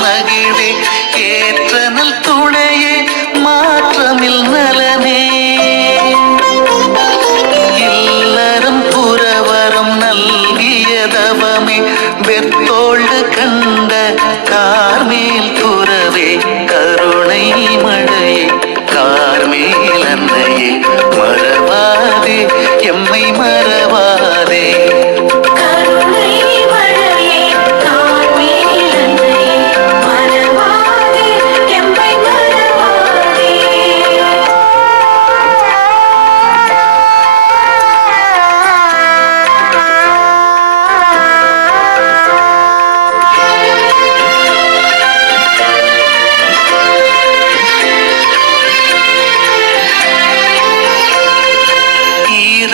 மகிழ்வே. ஏற்ற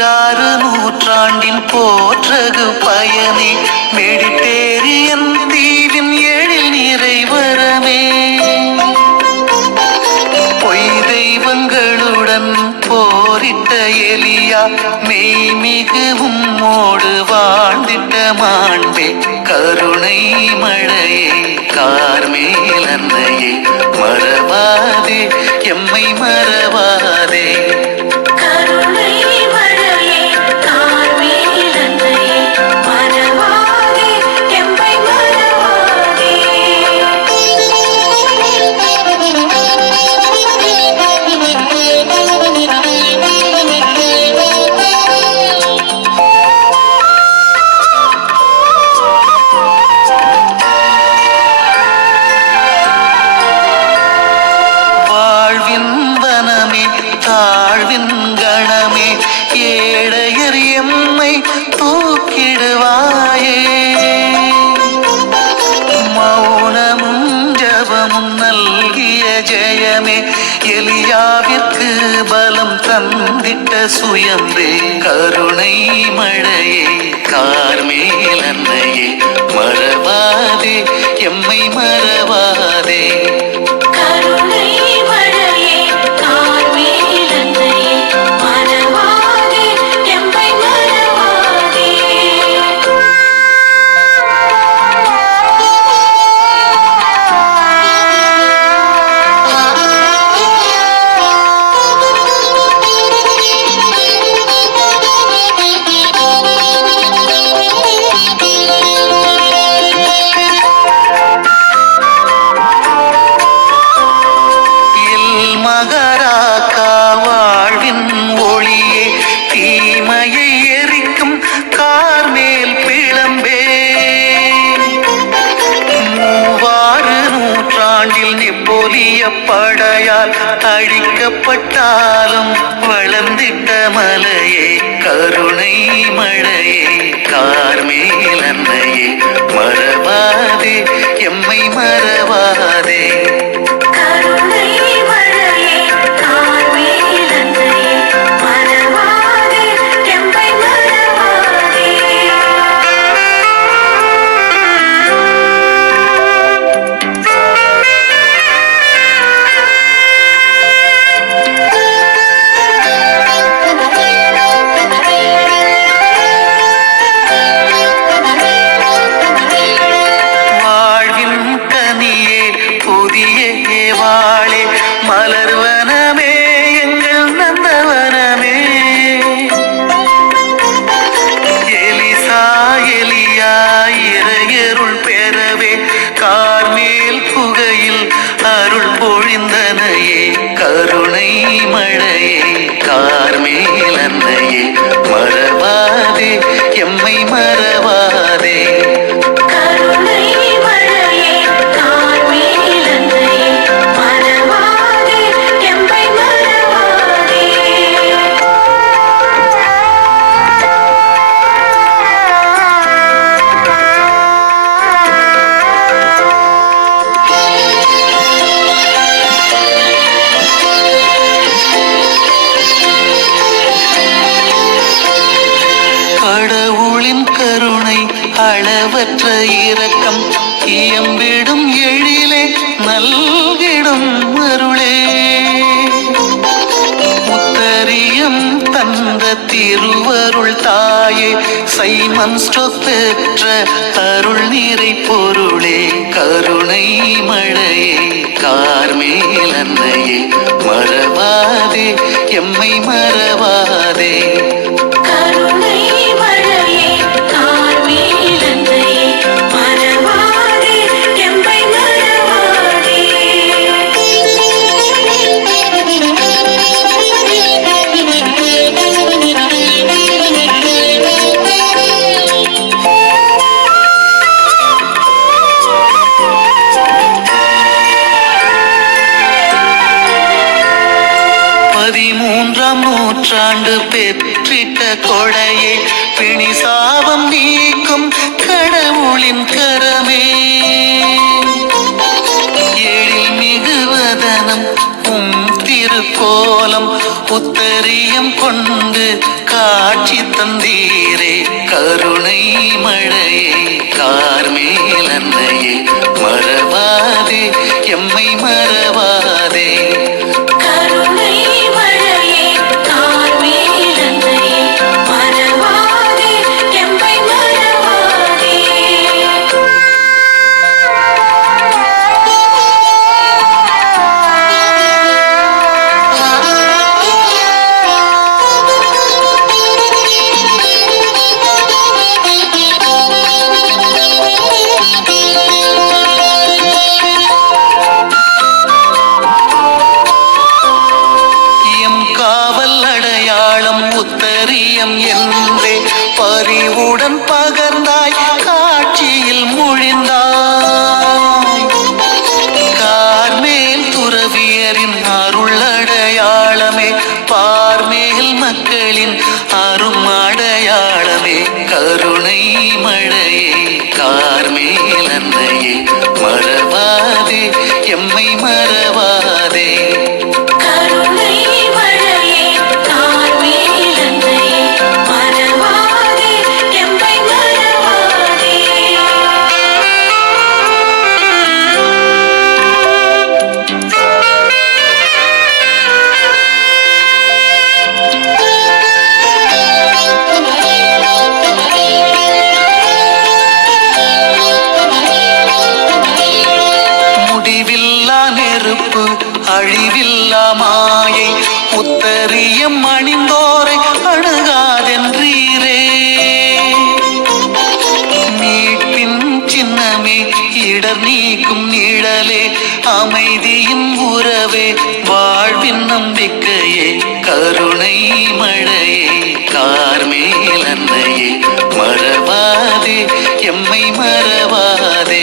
பதினாறு நூற்றாண்டின் போற்றகு பயனே. மெடிட்டேரியன் தீவின் எழில் நிறைவரமே பொய் தெய்வங்களுடன் போரிட்ட எலியா மெய் மிகவும் மோடு வாழ்ந்திட்ட மாண்பே. கருணை மழையே கார்மேலன்னையே மறு கருணை மழையே கார்மேல் அன்னையே மறவாதே எம்மை மறவாதே. படையால் அழிக்கப்பட்டாலும் வளர்ந்திட்ட மலையே கருணை மழையே கார்மேலன்னையே மறவாதே எம்மை மறவாதே. அளவற்ற இரக்கம் இயம்பிடும் எழிலே நல்கிடும் அருளே. முத்தரியம் தந்த திருவருள் தாயே சைமன் ஸ்டோக் பெற்ற அருள் நீரை பொருளே. கருணை மழையே கார்மேலன்னையே மறவாதே எம்மை மறவாதே. பதிமூன்றாம் நூற்றாண்டு பெற்றிட்ட கொடையே பிணி சாபம் நீக்கும் கடவுளின் கரமே. எழில் மிகுவதனம் உம் திருக்கோலம் புத்தரியம் கொண்டு காட்சி தந்தீரே. கருணை மழையே கார்மேலன்னையே மறவாதே எம்மை மற அடையாளமே பார்மேல் மக்களின் அரும் அடையாளமே கருணை மழையே கார்மேல் அன்னையே. மறவாதே எம்மை மறவாதே. இடர் நீக்கும் நிழலே அமைதியும் உறவே வாழ்வின் நம்பிக்கையே கருணை மழையே கார்மேல் அன்னையே மறவாதே எம்மை மறவாதே.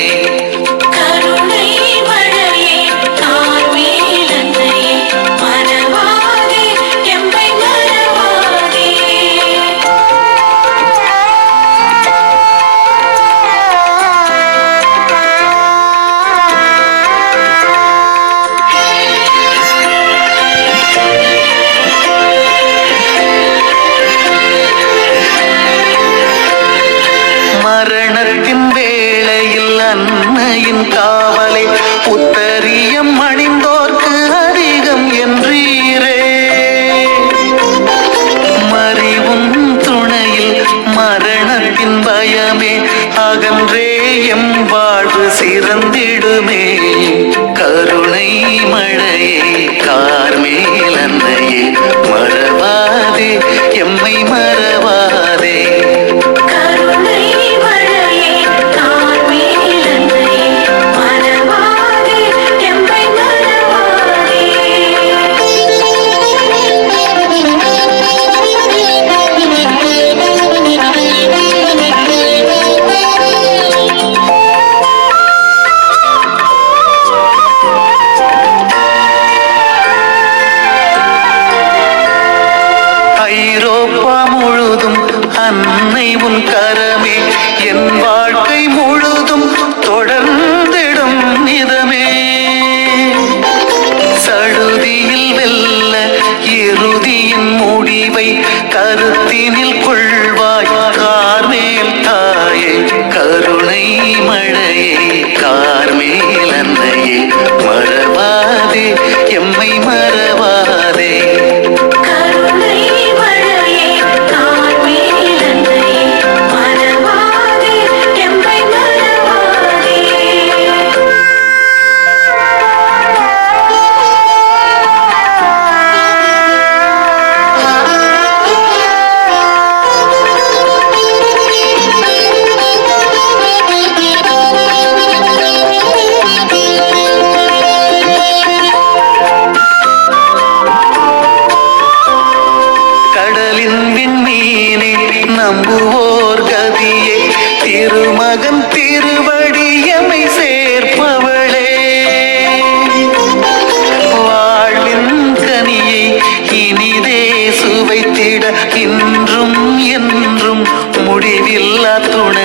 തുണ